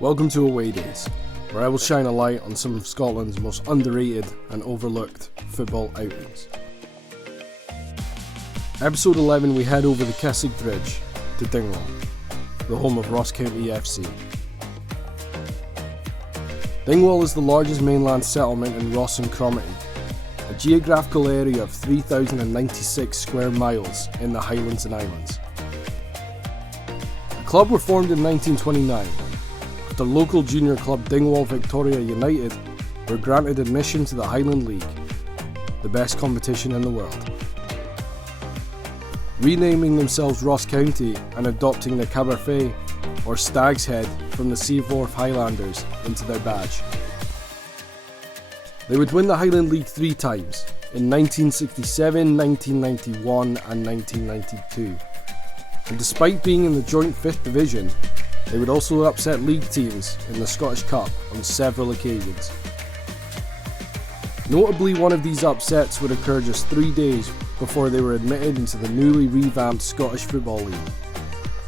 Welcome to Away Days, where I will shine a light on some of Scotland's most underrated and overlooked football outings. Episode 11, we head over the Keswick Bridge to Dingwall, the home of Ross County FC. Dingwall is the largest mainland settlement in Ross and Cromarty, a geographical area of 3,096 square miles in the Highlands and Islands. The club were formed in 1929. The local junior club Dingwall Victoria United were granted admission to the Highland League, the best competition in the world. Renaming themselves Ross County and adopting the Caberfeidh or Stag's Head from the Seaforth Highlanders into their badge. They would win the Highland League 3 times, in 1967, 1991 and 1992. And despite being in the joint 5th division, they would also upset league teams in the Scotch Cup on several occasions. Notably, one of these upsets would occur just 3 days before they were admitted into the newly revamped Scottish Football League,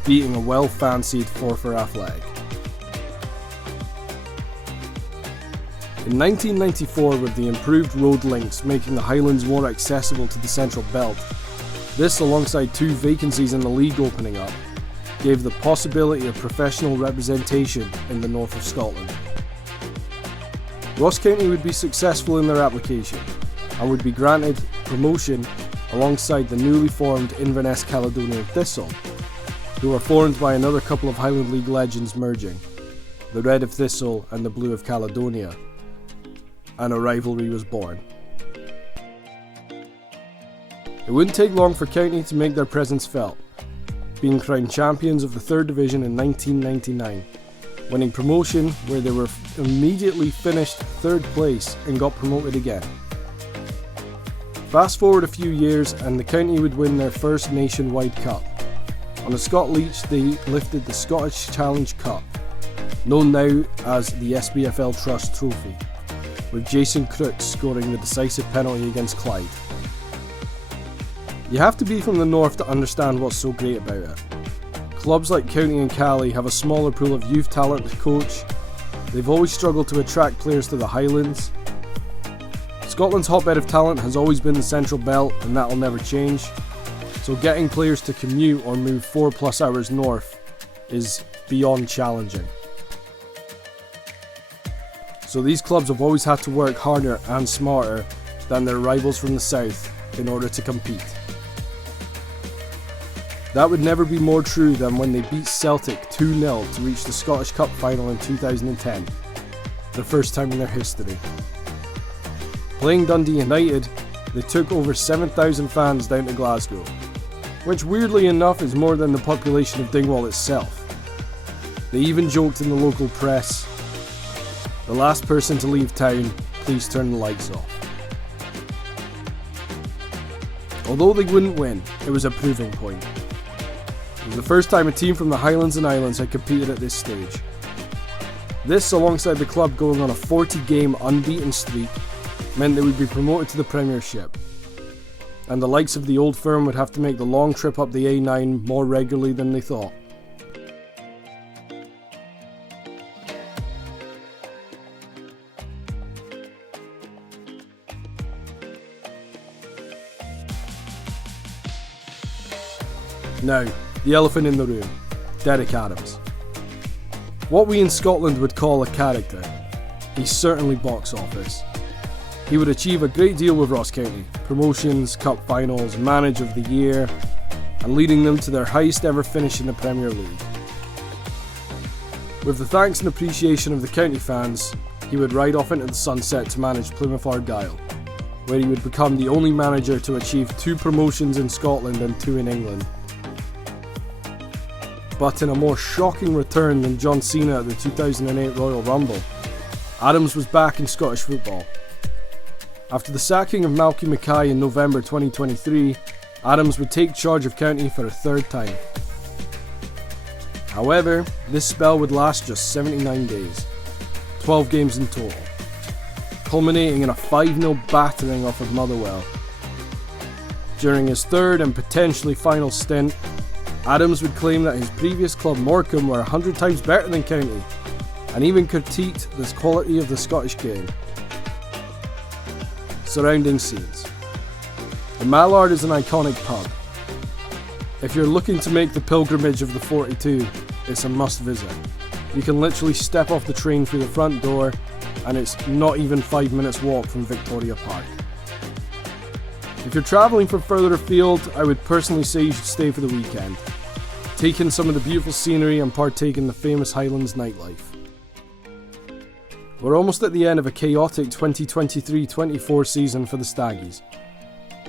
beating a well-fancied Forfar Athletic. In 1994, with the improved road links making the Highlands more accessible to the Central Belt, this alongside 2 vacancies in the league opening up, gave the possibility of professional representation in the north of Scotland. Ross County would be successful in their application and would be granted promotion alongside the newly formed Inverness Caledonian Thistle, who were formed by another couple of Highland League legends merging, the Red of Thistle and the Blue of Caledonia, and a rivalry was born. It wouldn't take long for County to make their presence felt, being crowned champions of the 3rd Division in 1999, winning promotion where they were immediately finished 3rd place and got promoted again. Fast forward a few years and the county would win their first nationwide cup. On a Scott Leach they lifted the Scottish Challenge Cup, known now as the SPFL Trust Trophy, with Jason Crooks scoring the decisive penalty against Clyde. You have to be from the north to understand what's so great about it. Clubs like County and Cali have a smaller pool of youth talent to coach. They've always struggled to attract players to the Highlands. Scotland's hotbed of talent has always been the Central Belt, and that'll never change. So getting players to commute or move 4+ hours north is beyond challenging. So these clubs have always had to work harder and smarter than their rivals from the south in order to compete. That would never be more true than when they beat Celtic 2-0 to reach the Scottish Cup final in 2010, the first time in their history. Playing Dundee United, they took over 7,000 fans down to Glasgow, which weirdly enough is more than the population of Dingwall itself. They even joked in the local press, "The last person to leave town, please turn the lights off." Although they wouldn't win, it was a proving point. It was the first time a team from the Highlands and Islands had competed at this stage. This, alongside the club going on a 40-game unbeaten streak, meant they would be promoted to the Premiership, and the likes of the old firm would have to make the long trip up the A9 more regularly than they thought. Now, the elephant in the room, Derek Adams. What we in Scotland would call a character, he's certainly box office. He would achieve a great deal with Ross County, promotions, cup finals, manager of the year, and leading them to their highest ever finish in the Premier League. With the thanks and appreciation of the county fans, he would ride off into the sunset to manage Plymouth Argyle, where he would become the only manager to achieve 2 promotions in Scotland and 2 in England. But in a more shocking return than John Cena at the 2008 Royal Rumble, Adams was back in Scottish football. After the sacking of Malky Mackay in November 2023, Adams would take charge of County for a 3rd time. However, this spell would last just 79 days, 12 games in total, culminating in a 5-0 battering off of Motherwell. During his 3rd and potentially final stint, Adams would claim that his previous club Morecambe were 100 times better than County, and even critiqued the quality of the Scottish game. Surrounding scenes. The Mallard is an iconic pub. If you're looking to make the pilgrimage of the 42, it's a must visit. You can literally step off the train through the front door and it's not even 5 minutes walk from Victoria Park. If you're travelling from further afield, I would personally say you should stay for the weekend. Take in some of the beautiful scenery and partake in the famous Highlands nightlife. We're almost at the end of a chaotic 2023-24 season for the Staggies.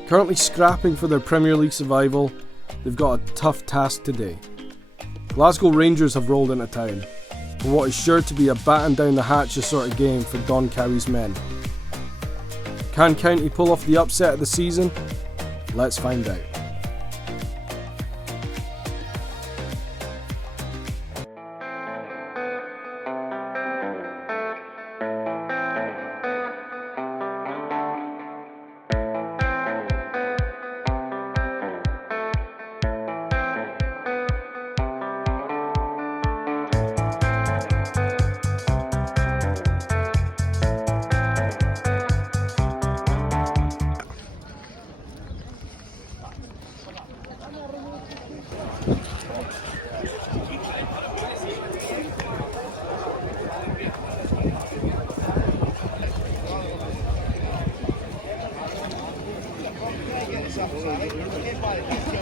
Currently scrapping for their Premier League survival, they've got a tough task today. Glasgow Rangers have rolled into town, for what is sure to be a batten down the hatches sort of game for Don Cowie's men. Can County pull off the upset of the season? Let's find out.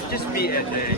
Just beat it, dude.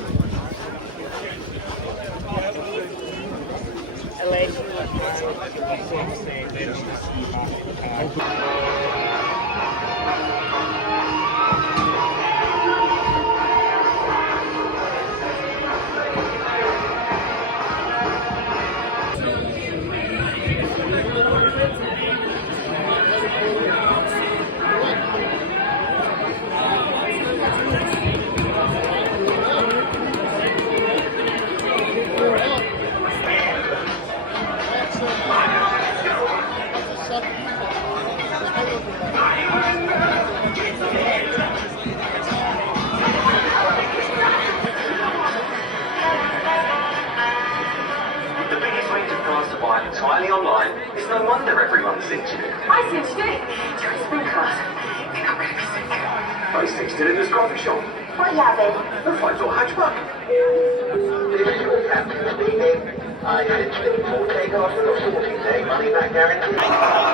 Entirely online. It's no wonder everyone's into it. I cinched it. Two spring cars. I think I'm going to be sick. I cinched it in this coffee shop. What are you having? The 5-door hatchback. Individual captain of the evening. I had it 24-day card for the 14-day money-back guarantee.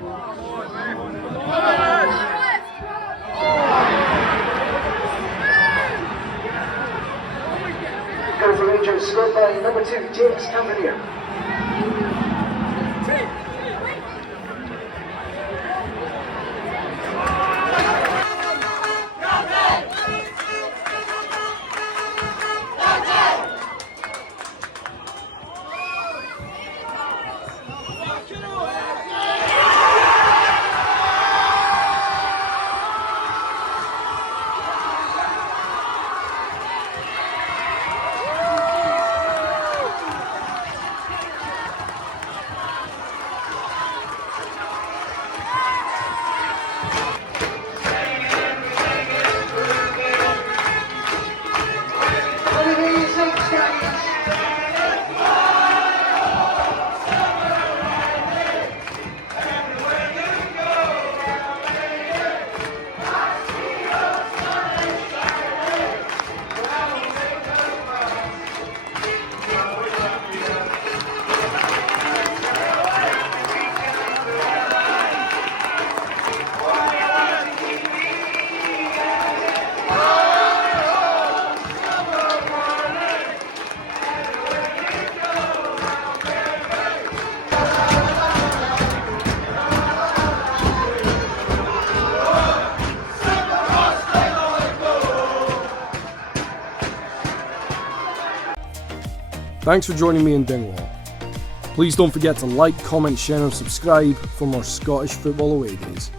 Goal for Rangers, scored by number 2, James Tavernier. Thanks for joining me in Dingwall. Please don't forget to like, comment, share and subscribe for more Scottish football away days.